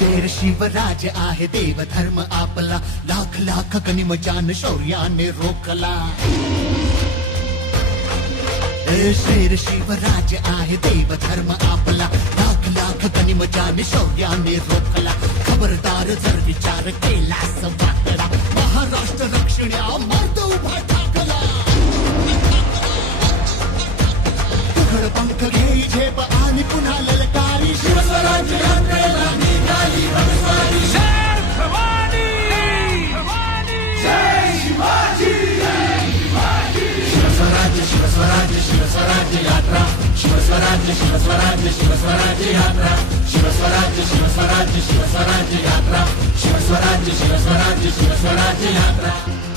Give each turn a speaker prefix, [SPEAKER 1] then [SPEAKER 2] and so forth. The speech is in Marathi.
[SPEAKER 1] शेर शिवराज आहे देव धर्म आपला. लाख लाख कनिमजान शौर्याने रोखला. ए, शेर शिवराज आहे देव धर्म आपला. लाख लाख कनिमजान शौर्याने रोखला. खबरदार जर विचार केला सवा शिवस्वराज्य शिवस्वराज्य यात्रा शिवस्वराज्य शिवस्वराज्य शिवस्वराज्य यात्रा शिवस्वराज्य शिवस्वराज्य शिवस्वराज्य यात्रा शिवस्वराज्य शिवस्वराज्य शिवस्वराज्य यात्रा.